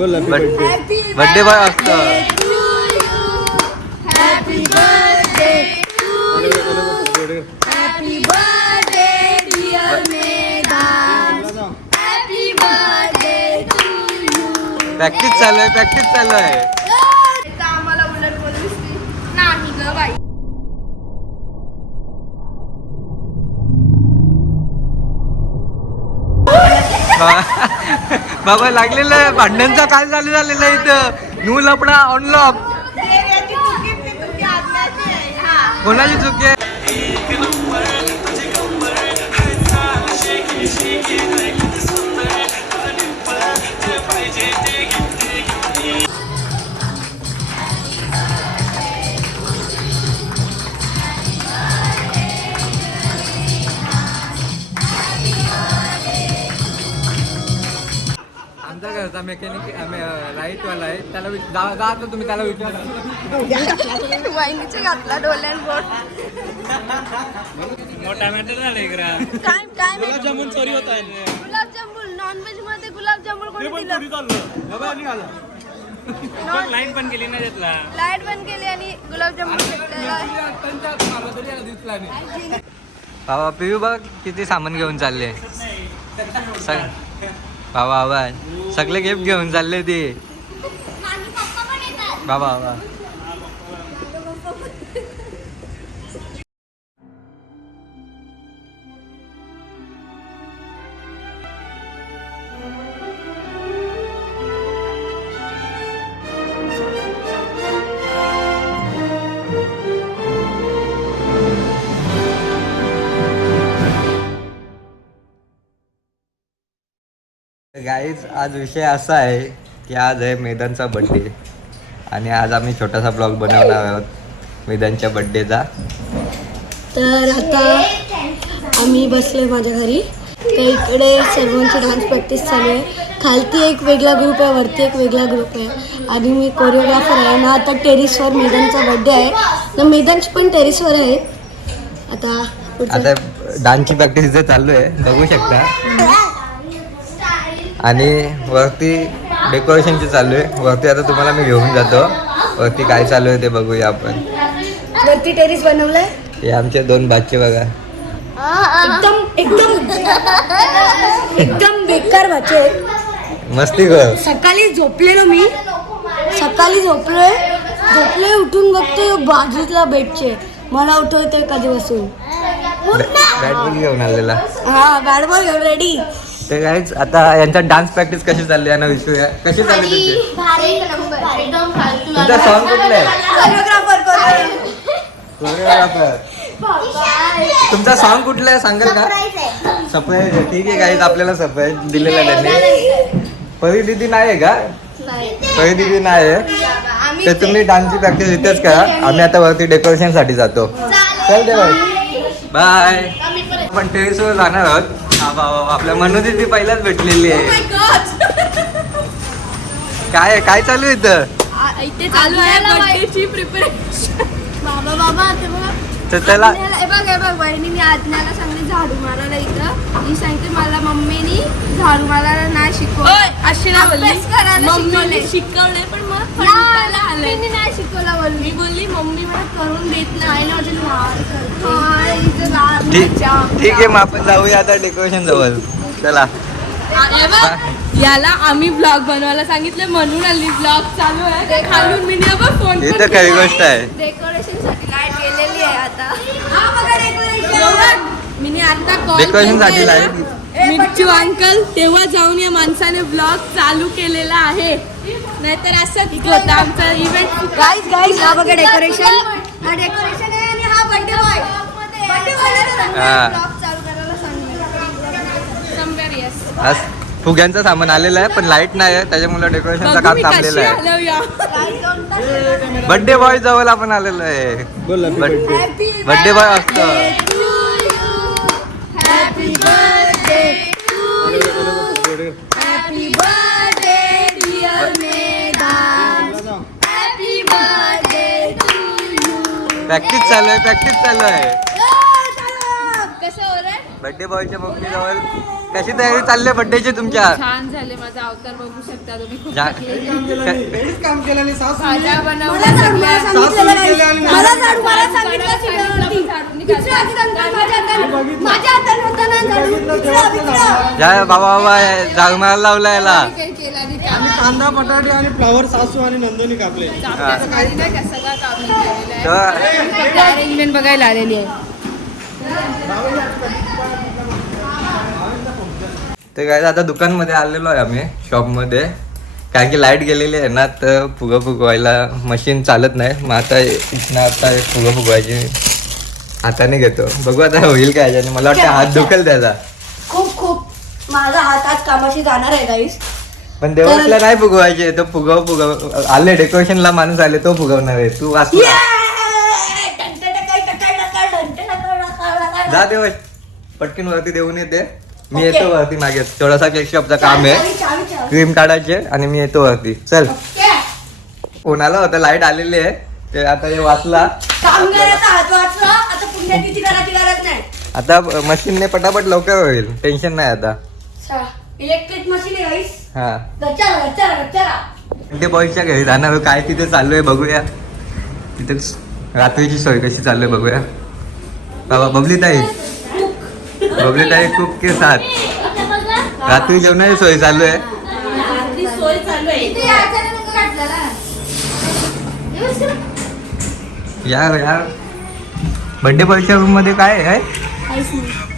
Birthday boy असतो. Happy birthday happy birthday dear मेदान happy birthday to you. Practice चालू आहे. आम्हाला उलट बोललीस नाही ग बाई. बाबा लागलेलं आहे भांडणचा काय चालू झालेलं आहे इथं. न्यू लपडा ऑनलॉक. कोणाची चुकी आहे. आमच्या घरचा मेकॅनिक लाईट वाला आहे. त्याला जातो तुम्ही त्याला विचारा. वाहिनीचे घातला डोल्यान बोट. मोठा मॅटर झाला काय गुलाबजामुन चोरी होत आहे. गुलाबजामुन नॉनव्हेज मध्ये गुलाबजामुन कोणी दिलं. लाईट पण गेली ना त्यातला. लाईट बंद केली आणि गुलाबजामुन बाबा पिऊ बघ किती सामान घेऊन चालले. बाबा सगळे गिफ्ट घेऊन चालले ते. बाबा गाईज आज विषय असा आहे की आज आहे मैदानचा बड्डे आणि आज आम्ही छोटासा ब्लॉग बनवणार आहोत मैदानच्या बड्डेचा. तर आता आम्ही बसले माझ्या घरी. तर इकडे सर्वांची डान्स प्रॅक्टिस चालू आहे. खालती एक वेगळा ग्रुप आहे, वरती एक वेगळा ग्रुप आहे आणि मी कोरिओग्राफर आहे ना. आता टेरिसवर मैदानचा बड्डे आहे ना. मैदान पण टेरिसवर आहे. आता डान्सची प्रॅक्टिस इथे चालू आहे बघू शकता. आणि वरती डेकोरेशनची चालू आहे. वरती आता तुम्हाला मी घेऊन जातो. वरती काय चालू आहे ते बघूया आपण. वरती टेरिस बनवलंय. हे आमचे 2 बच्चे बघा. एकदम बेकार भाचे. मस्ती कर. सकाळी झोपलोय उठून बघतोय बाजूला बेडचे. मला उठवतोय कधीपासून. बॅट बॉल घेऊन आलेला. हा बॅट बॉल घेऊन रेडी. ते काहीच आता यांचा डान्स प्रॅक्टिस कशी चालली आहे ना विषय कशी चालली तुमची. तुमचा सॉन्ग कुठला आहे. कोरिओग्राफर तुमचा सॉन्ग कुठला आहे सांगाल का. सरप्राईज आहे. ठीक आहे गाईज आपल्याला सरप्राईज दिलेला त्यांनी. परी दिदी नाही आहे का. परी दिदी नाही आहे तर तुम्ही डान्सची प्रॅक्टिस इथेच करा. आम्ही आता वरती डेकोरेशन साठी जातो. चल दे बाय. आपण टेरेसवर जाणार आहोत. आपल्या मनोजी ती पहिलाच भेटलेली आहे. काय चालू आहे इथं. इथे चालू आहे बर्थडेची प्रिपरेशन. बाबा ते बघा. तर त्याला हे बघ वहिनीने आज्ञाला सांगली झाडू मारायला. इथं ही सांगते मला मम्मीनी झाडू मारायला नाही शिकवलं. अशी ना बोलली. शिकवले पण मग मम्मीने नाही शिकवलं बोलली. मी बोलली मम्मी मला करून देत नाही ना. ठीक आहे मग आपण जाऊया आता डेकोरेशन जवळ. चला. याला आम्ही ब्लॉग बनवायला सांगितले म्हणून आली. ब्लॉग चालू आहे खालून मी फोन. ही तर खरी गोष्ट आहे. डेकोरेशन साठी लाईट गेलेली आहे आता. मी आता कॉल डेकोरेशन साठी लाईट. मिच्चू अंकल तेव्हा जाऊन या माणसाने ब्लॉग चालू केलेला आहे. नाहीतर असंच होता आमचा इव्हेंट. गाईज हा बघा डेकोरेशन. हा डेकोरेशन आहे आणि हा बर्थडे बॉय. ब्लॉग चालू करायला सांगितलं. Somewhere yes. आज फुग्यांचं सामान आलेलं आहे पण लाईट नाही आहे त्याच्यामुळे डेकोरेशनचं काम थांबलेलं आहे. बर्थडे बॉय जवळ आपण आलेलो आहे. बर्थडे बॉय असतो. Happy birthday to you. Happy birthday dear मेदान happy birthday to you. Practice चालू आहे. कसं हो रे. बर्थडे बॉयच्या मम्मी जवळ कशी तयारी चालली बर्थडेची तुमच्या? छान झाले, माझा अवतार बघू शकता तुम्ही. खूप जा- काम केलं आणि सासू भाज्या मला बनवल्या झाडू मारायला सगळ्या. सांगितलेलं नाही. आणि मला झाडू मारायला सांगितलं शिकवली. दुसऱ्या हातात माझ्या हातात होता ना झाडू. इकडं. जा बाबा जाग मारायला लावला याला. काही केला नाही. आम्ही कांदा बटाटे आणि फ्लावर सासू आणि नंदोनी कापले. चाफ्याचं काही नाही का, सगळं काम केलेलं आहे. अरेंजमेंट बघायला आलेली आहे. तर काय आता दुकानमध्ये आलेलो आहे आम्ही शॉपमध्ये, कारण की लाईट गेलेली आहे ना, तर फुगं फुगवायला मशीन चालत नाही. मग आता इथनं आता फुगं फुगवायची हाताने घेतो. बघू आता होईल काय याच्याने. मला वाटतं हात दुखेल त्याचा. खूप माझा हात आज कामाशी जाणार आहे गाईस. पण देवाला नाही फुगवायचे, तो फुगव आले डेकोरेशनला माणूस आले तो फुगवणार आहे. तू वाचला जा देवा, पटकन वरती देऊन येते. मी येतो वरती मागे, थोडासा केक शॉपचा काम आहे, क्रीम काढायचे आणि मी येतो वरती. चल. कोणाला होतं लाईट आलेली आहे ते आता हे वाचला. आता मशीनने पटापट लवकर होईल, टेन्शन नाही आता. इलेक्ट्रिक मशीन आहे गाईस. हा गच्चा ते बॉयच्या घरी जाणार काय तिथे चालू आहे बघूया. तिथे रात्रीची सोय कशी चालू आहे बघूया. बाबा बबलीताई खूप के साथ रात्री जेवणाची सोय चालू आहे. यार बर्थडे बॉयच्या रूम मध्ये काय आहे?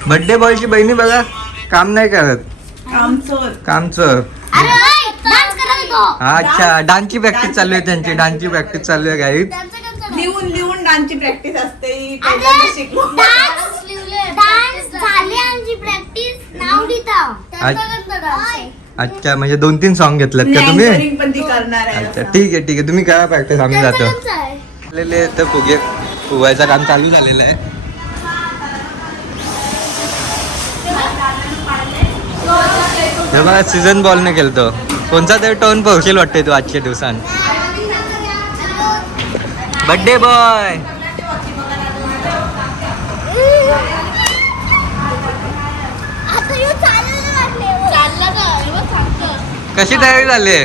बर्थडे बॉयची बहिणी बघा काम नाही करत, कामचोर. हा अच्छा, डान्सची प्रॅक्टिस चालू आहे त्यांची, डान्सची प्रॅक्टिस चालू आहे काही. लिहून डान्सची प्रॅक्टिस असते. पहिल्यांदा शिकलो. अच्छा म्हणजे 2-3 सॉन्ग घेतलेत का तुम्ही? Anchoring पण ती करणार आहे. अच्छा ठीक आहे तुम्ही करा प्रॅक्टिस, आम्ही जातो. आलेले तर फुगवायचं काम चालू झालेलं आहे. हे बघा सीझन बॉलने खेळतो. कोणता तरी टर्न पोहोचेल वाटते तू आजच्या दिवसांत. बर्थडे बॉय कशी तयारी झाली?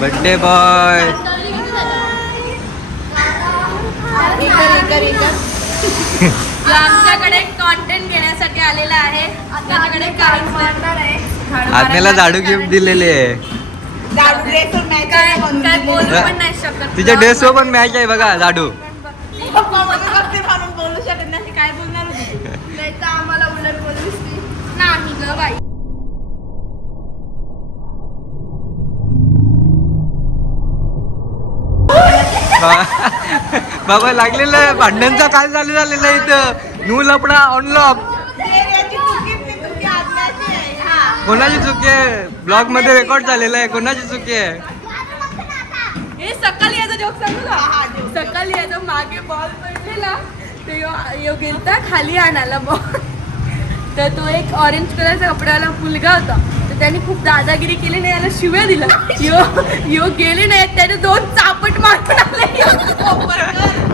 बर्थडे बॉय आमच्याकडे कॉन्टेंट घेण्यासाठी आलेला आहे. त्याच्याकडे काम मारणार आहे. आत्म्याला झाडू गिफ्ट दिलेले आहे. काय बोलू पण नाही शकत. तिच्या ड्रेसवर पण मॅच आहे बघा झाडू. बोलू शकत नाही. काय बोलणार होती? नाही तर आम्हाला उलट बोलूच नाही ग बाई. बाबा लागलेलं आहे भांडणचा काय चालू झालेलं आहे इथं. न्यू लपडा ऑनलॉक. कोणाची चुकी आहे? ब्लॉग मध्ये रेकॉर्ड झालेला आहे. कोणाची चुकी आहे? हे सकाळी याचा जोक सांगू का? सकाळी याचा मागे बॉल पडलेला, ते यो गेलता खाली आणायला बॉल. तर तो एक ऑरेंज कलरचा कपड्यावाला मुलगा होता, तर त्याने खूप दादागिरी केली नाही, याला शिव्या दिला. यो गेले नाही, त्याने 2 चापट मारून आले.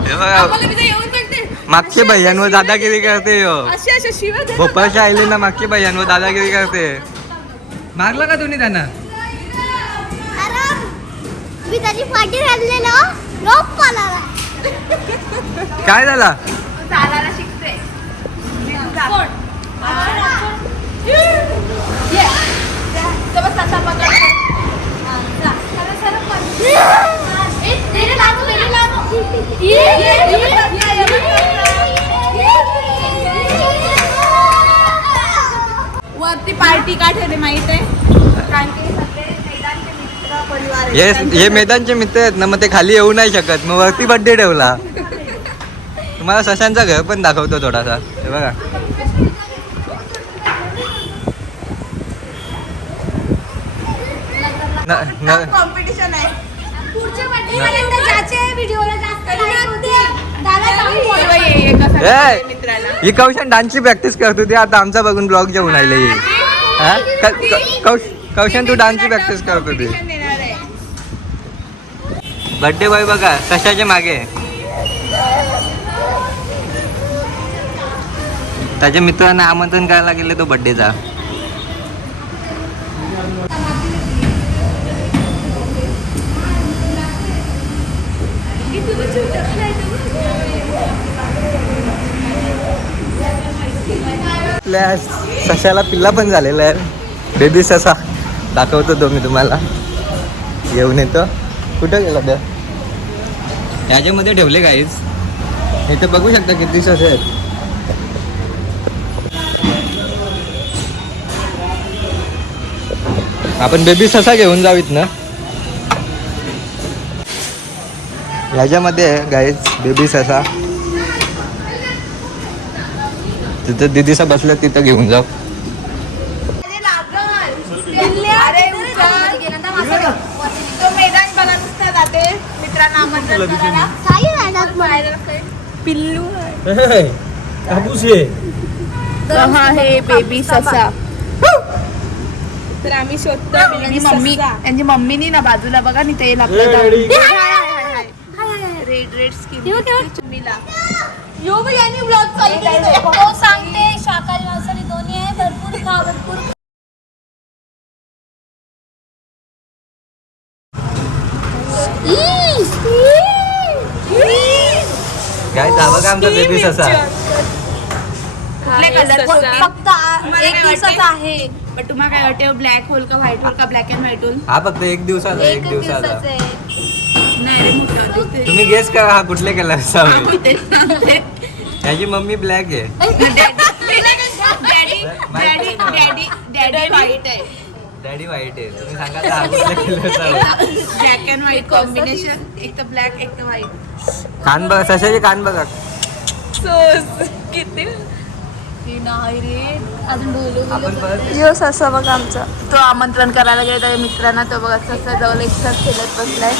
आम्हाला तिथे येऊन सांगते मागचे भैयांवर दादागिरी करते यो. अशा शिव्या देतात. भोपाळच्या आईले ना मागचे भैयांवर दादागिरी करते. मारलं का तुम्ही त्यांना? मी त्याची पाठी घाललेलो रोप पालाला. काय झाला? चालायला शिकते. वरती पार्टी का ठेवली माहित आहे? कारण की सगळे मैदानचे मित्र परिवार आहेत. हे मैदानचे मित्र आहेत ना, मग ते खाली येऊ नाही शकत, मग वरती बर्थडे ठेवला. तुम्हाला सशांचा घर पण दाखवतो थोडासा. हे बघा कॉम्पिटिशन आहे. पुढच्या बर्थडेपर्यंत ज्याचे व्हिडिओला जास्त like होते, त्याला सांगू. मित्राला ही कौशन डान्सची प्रॅक्टिस करत होती, आता आमचा बघून ब्लॉग जेवून राहिले. कौशन तू डान्सची प्रॅक्टिस करत होती. देणार आहे. बर्थडे बॉय बघा कशाच्या मागे. त्याच्या मित्रांना आमंत्रण करायला गेले तो बर्थडेचा. आपल्या सशाला पिल्ला पण झालेला आहे. बेबी ससा दाखवतो तो मी तुम्हाला. घेऊन येतो. कुठं गेला त्या? ह्याच्यामध्ये ठेवले काहीच. इथं बघू शकता किती ससे आहेत. आपण बेबी ससा घेऊन जावीत ना. ह्याच्यामध्ये आहे गाईज बेबी ससा. तिथं दिदीसा बसल्या तिथं घेऊन जाऊ. तो मैदान बघा नुसतं जाते मित्रांना आमंत्रण करायला. पिल्लू कापूस आहे. हा हे बेबी ससा. तर आम्ही शोधतो यांची मम्मीनी ना बाजूला बघा नि ते रेड रेड स्किन तो सांगते शाकाहारी मांसाहारी दोन्ही आहे. भरपूर खा भरपूर. काय बघा आमचा बेबी ससा. कुठले कलर फक्त एक दिवसाचा आहे. पण तुम्हाला काय वाटतं ब्लॅक होल का व्हाईट होल का ब्लॅक अँड व्हाईट होल? हा फक्त एक दिवसाचा. एक एकच दिवसाचा. दिवसाचा आहे. नाही रे मोठं. तुम्ही गेस करा हा कुठल्या कलरचा आहे. त्याची मम्मी ब्लॅक आहे. डॅडी व्हाईट आहे. डॅडी व्हाईट आहे. तुम्ही सांगा हा कुठल्या कलरचा आहे. Black and white combination. एक तर ब्लॅक एक तर व्हाईट. कान बघा सशाचे कान बघा. किती नाही रे अजून डोलो आपण परत यो ससा बघा आमचा. तो आमंत्रण करायला गेला त्याच्या मित्रांना. तो बघा ससा जवळ एक तास खेळत बसलाय.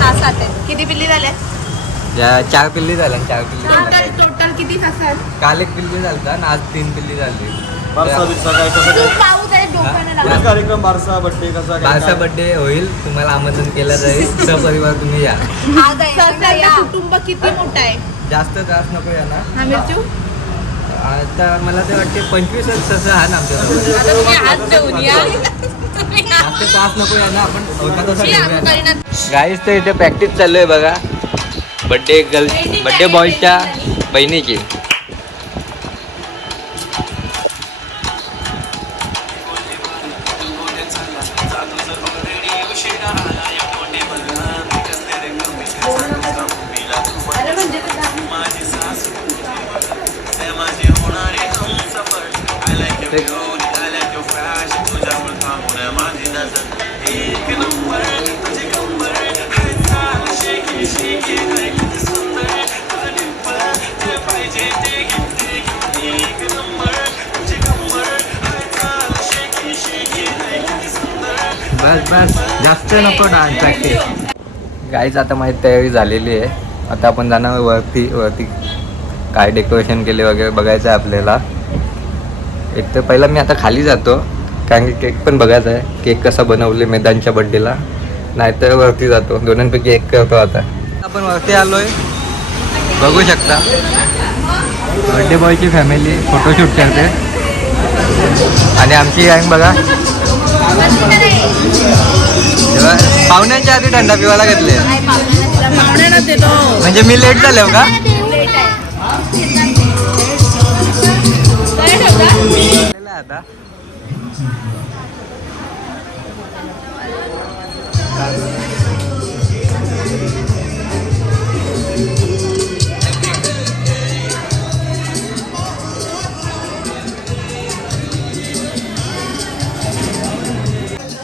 तासात आहे. किती पिल्ली झाल्या? 4 पिल्ली झाल्या. 4 पिल्ली झाल्या. टोटल किती ससा? काल 1 पिल्ली झालता आणि आज 3 पिल्ली झाली. बारसा बिरसा काय कसं काय? पाऊस आहे डोक्याने लागला. पुढचा कार्यक्रम बारसा बर्थडे कसा काय? बारसा बर्थडे होईल. तुम्हाला आमंत्रण केलं जाईल. सहपरिवार तुम्ही या. आज आहे ससाचं या. कुटुंब किती मोठं आहे? जास्त त्रास नको या ना. हा मिरचू आता मला ते वाटते 25 ससा आहे ना आमच्या. हात देऊन या. जास्त त्रास नको या ना. आपण होता तसा ठेवूया. गाईज तर इथे प्रॅक्टिस चालू आहे बघा. बर्थडे बॉयच्या बहिणीची. बस बस जास्त नको डान्स प्रॅक्टिस. गाईज आता माझी तयारी झालेली आहे. आता आपण जाणार वरती काय डेकोरेशन केले वगैरे बघायचं आहे आपल्याला. एक तर पहिला मी आता खाली जातो कारण की केक पण बघायचा आहे. केक कसा बनवले मैदानच्या बड्डेला. नाहीतर वरती जातो. दोन्हीपैकी एक करतो. आता आपण वरती आलोय बघू शकता. बर्थडे बॉयची फॅमिली फोटोशूट करते आणि आमची गँग बघा. पाहुण्यांच्या आधी थंडा पिवायला घेतले. म्हणजे मी लेट झालो का? आता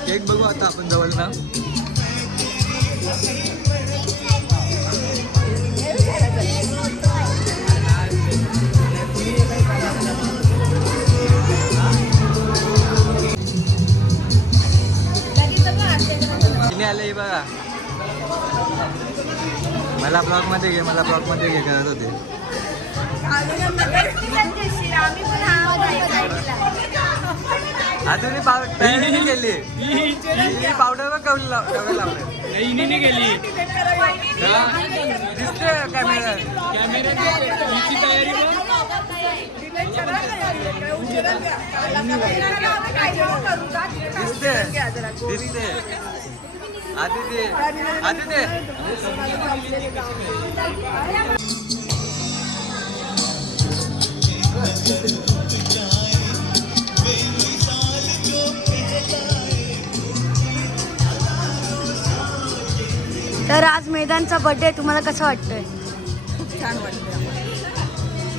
केक बघू आता आपण जवळ ना. आले बघा. मला ब्लॉग मध्ये घे करत होते. अजूनही तयारी केली. पावडर वर कवली लावले. दिसते कॅमेरा. दिसते आदित्य तर आज मैदानचा बर्थडे तुम्हाला कसं वाटतंय? खूप छान वाटतं.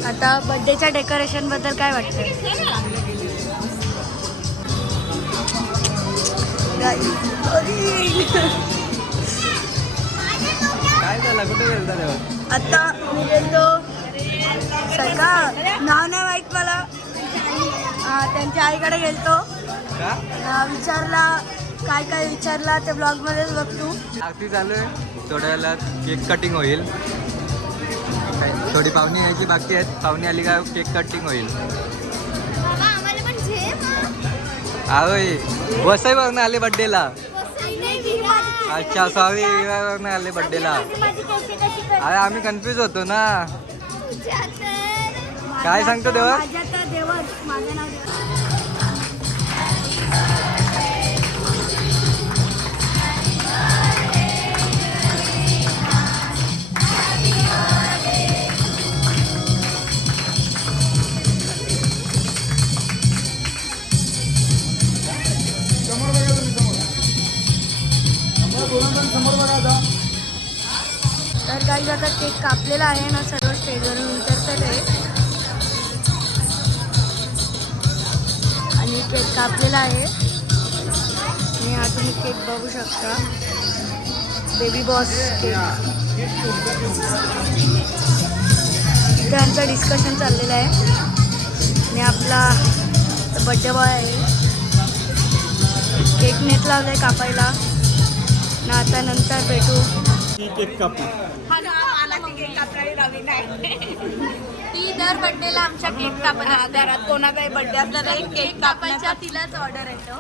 आता बर्थडेच्या डेकोरेशन बद्दल काय वाटतंय? काय झालं कुठे गेलता तेव्हा? आता मी गेलो सकाळ नाव नाही माहीत मला. त्यांच्या आईकडे गेलतो. का विचारला काय काय विचारला ते ब्लॉग मध्येच बघतो. आरती चालू आहे. थोड्या वेळात केक कटिंग होईल. थोडी पाहुणी यायची बाकी आहेत. पाहुणी आली का केक कटिंग होईल. होय वसईवरनं आले बड्डेला. अच्छा सॉरी विरारवरनं आले बड्डेला. अरे आम्ही कन्फ्यूज होतो ना. काय सांगतो देवा? माझं नाव तर काही आता केक कापलेला आहे ना, सर्व स्टेजवरून उतरतात आहे आणि केक कापलेला आहे. आणि हा तुम्ही केक बघू शकता, बेबी बॉस केक. इथे आमचं डिस्कशन चाललेलं आहे आणि आपला बड्डे बॉय आहे. केक नेट लावलं आहे कापायला ना. आता नंतर भेटू. केक कापू. ती दर बर्थडेला आमच्या केक कापत असते. घरात कोणाचाही बर्थडे असला तरी केक कापायच्या तिलाच ऑर्डर येतो.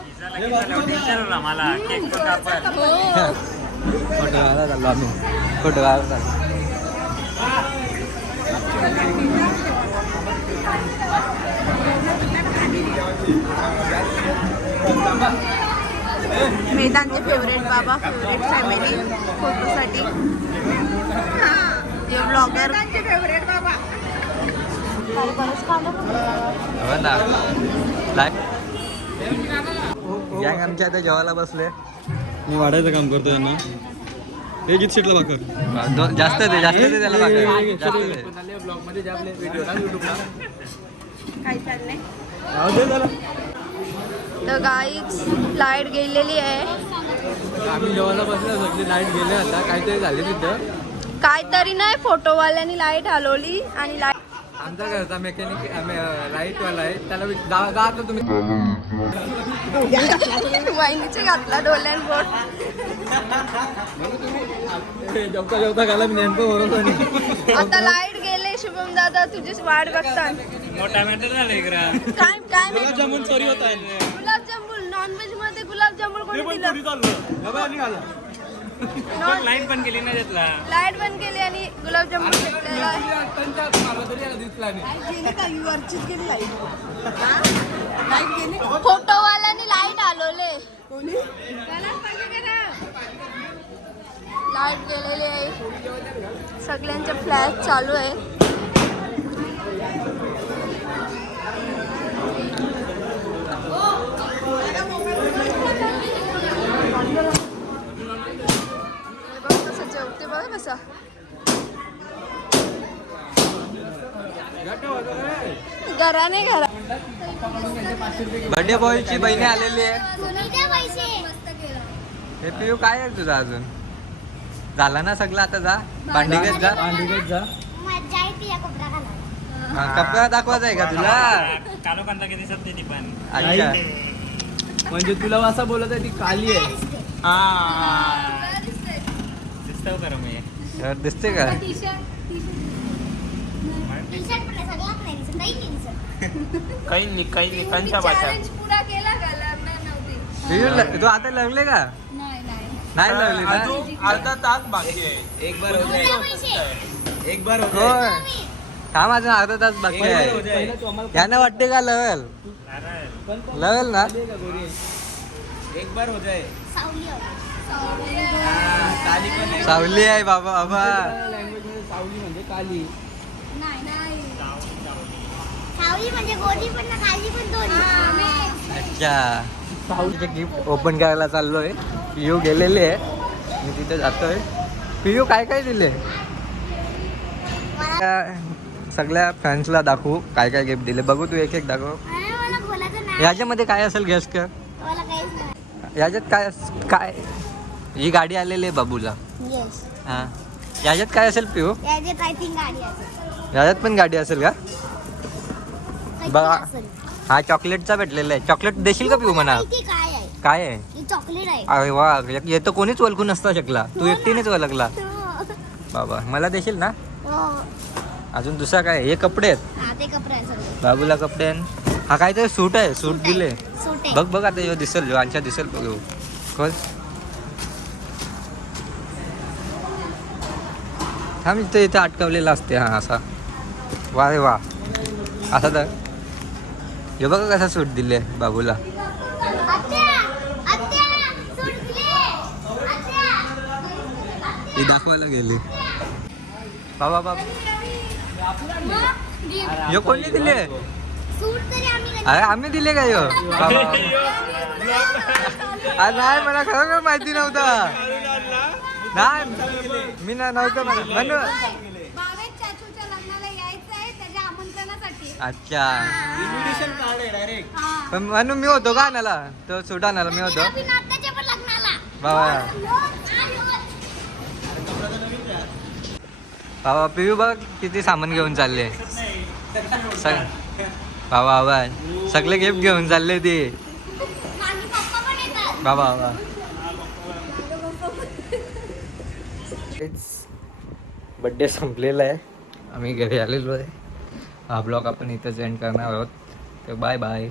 फोटो घाला चाललो आम्ही. फोटो घाला चाललो. मैदानचे फेवरेट बाबा, फेवरेट फॅमिली फोटोसाठी. ते ब्लॉगर फेवरेट बाबा. हो ना. गँग आमच्या आता जेवायला बसले. मी वाढायचं काम करतो त्यांना. हे गीत शिटला भाकर. जास्त दे त्याला भाकर. जास्त दे. काय चाललंय? राहू दे त्याला. तर गाईच लाईट गेलेली आहे. आम्ही जेवायला बसले, सगळी लाईट गेले. आता काहीतरी झाले तिथं. काहीतरी नाही, फोटोवाल्यांनी लाईट हलवली आणि लाईट. आमचा घरचा मेकॅनिक लाईट वाला आहे. त्याला जातो तुम्ही. वाहिनीचे घातला डोल्यान बोट. जेवता जेवता घाला मी नेमकं बरोबर. आता लाईट गेले. शुभम दादा तुझीच वाट बघतात. काय काय गुलाबजामुन चोरी होत आहे. गुलाबजामुन नॉनव्हेज मध्ये गुलाबजामुन कोणी दिलं? लाईन पण केली ना त्यातला. लाईट बंद केली आणि गुलाबजामुन घेतलेला आहे. फोटोवाल्यांनी लाईट हलवले. लाईट गेलेली आहे. सगळ्यांचे फ्लॅश चालू आहे. कसं जेवते बघा कसा. घराने घरा. बर्थडे बॉयची बहिणी आलेली आहे. हे पिऊ काय आहे तुझा अजून? झाला ना सगळं. आता जा भांडीगत जा. कपडा दाखवायचा आहे का तुला? अच्छा. म्हणजे तुला असं बोलत आहे ती काली आहे. दिसते का? काही कंच्या भाषा. पुरा केला का? लग्न नव्हती. तू आता लग्नले का? नाही लग्नले ना. अर्धा तास बाकी आहे. एक बार होय. थांब अजून अर्धा तास बाकी आहे. यांना वाटते का लवेल लवेल ना. सावली आहे बाबा बाबा. सावली म्हणजे गोडी पण ना खाली पण दोन्ही. अच्छा सावलीचे गिफ्ट ओपन करायला चाललोय. पियू गेलेले आहे मी तिथे जातोय. पियू काय काय दिले सगळ्या फ्रेंड्सला दाखवू काय काय गिफ्ट दिले. बघू तू एक एक दाखव. मला बोलायचं नाही. याच्यामध्ये काय असेल गेस कर. मला काहीच नाही. याच्यात काय काय ही गाडी आलेली आहे बाबूला. येस. हा याच्यात काय असेल पिऊ. याच्यात आय थिंक गाडी असेल. याच्यात पण गाडी असेल का बघा. असेल. हा चॉकलेटचा भेटलेला आहे. चॉकलेट देशील का पिऊ म्हणा. माहिती काय आहे? काय आहे ही चॉकलेट आहे. अरे वा येतं कोणीच ओळखू नसता शकला. तू एकटीनेच ओळखला बाबा. मला देशील ना. हो. अजून दुसरा काय हे कपडे आहेत. हा ते कपडे आहे सगळे. बाबूला कपडे आहे. हा काहीतरी सूट आहे. सूट दिले. सूट आहे. बघ बघ आता ह्यो दिसेल आमच्या दिसेल बघ ह्यो. खोल हा मी इथे अटकवलेला असते. हा असा वा रे वा असा तर हे बघा कसा सूट दिले बाबूला. आत्या, आत्या, सूट दिले. आत्या. हे दाखवायला गेली बाबा बाबा. हे कोणी दिले. सूट तरी आम्ही अरे आम्ही दिले का ह्यो बाबा. अरे नाही मला खरं माहिती नव्हतं. नाही मी नव्हतं म्हणून. भावेश चाचूच्या लग्नाला यायचं आहे त्याच्या आमंत्रणासाठी. अच्छा पण म्हणून मी होतो का आणायला. तो सूट आणायला मी होतो आत्याच्या पण लग्नाला. बाबा. बाबा पियू बघ किती सामान घेऊन चालले. बाबा बाबा सगळे गिफ्ट घेऊन चालले ते माझे पप्पा पण येतात. बाबा बाबा. बड्डे संपलेला आहे. आम्ही घरी आलेलो आहे. हा ब्लॉग आपण इथंच एंड करणार आहोत. तर बाय बाय.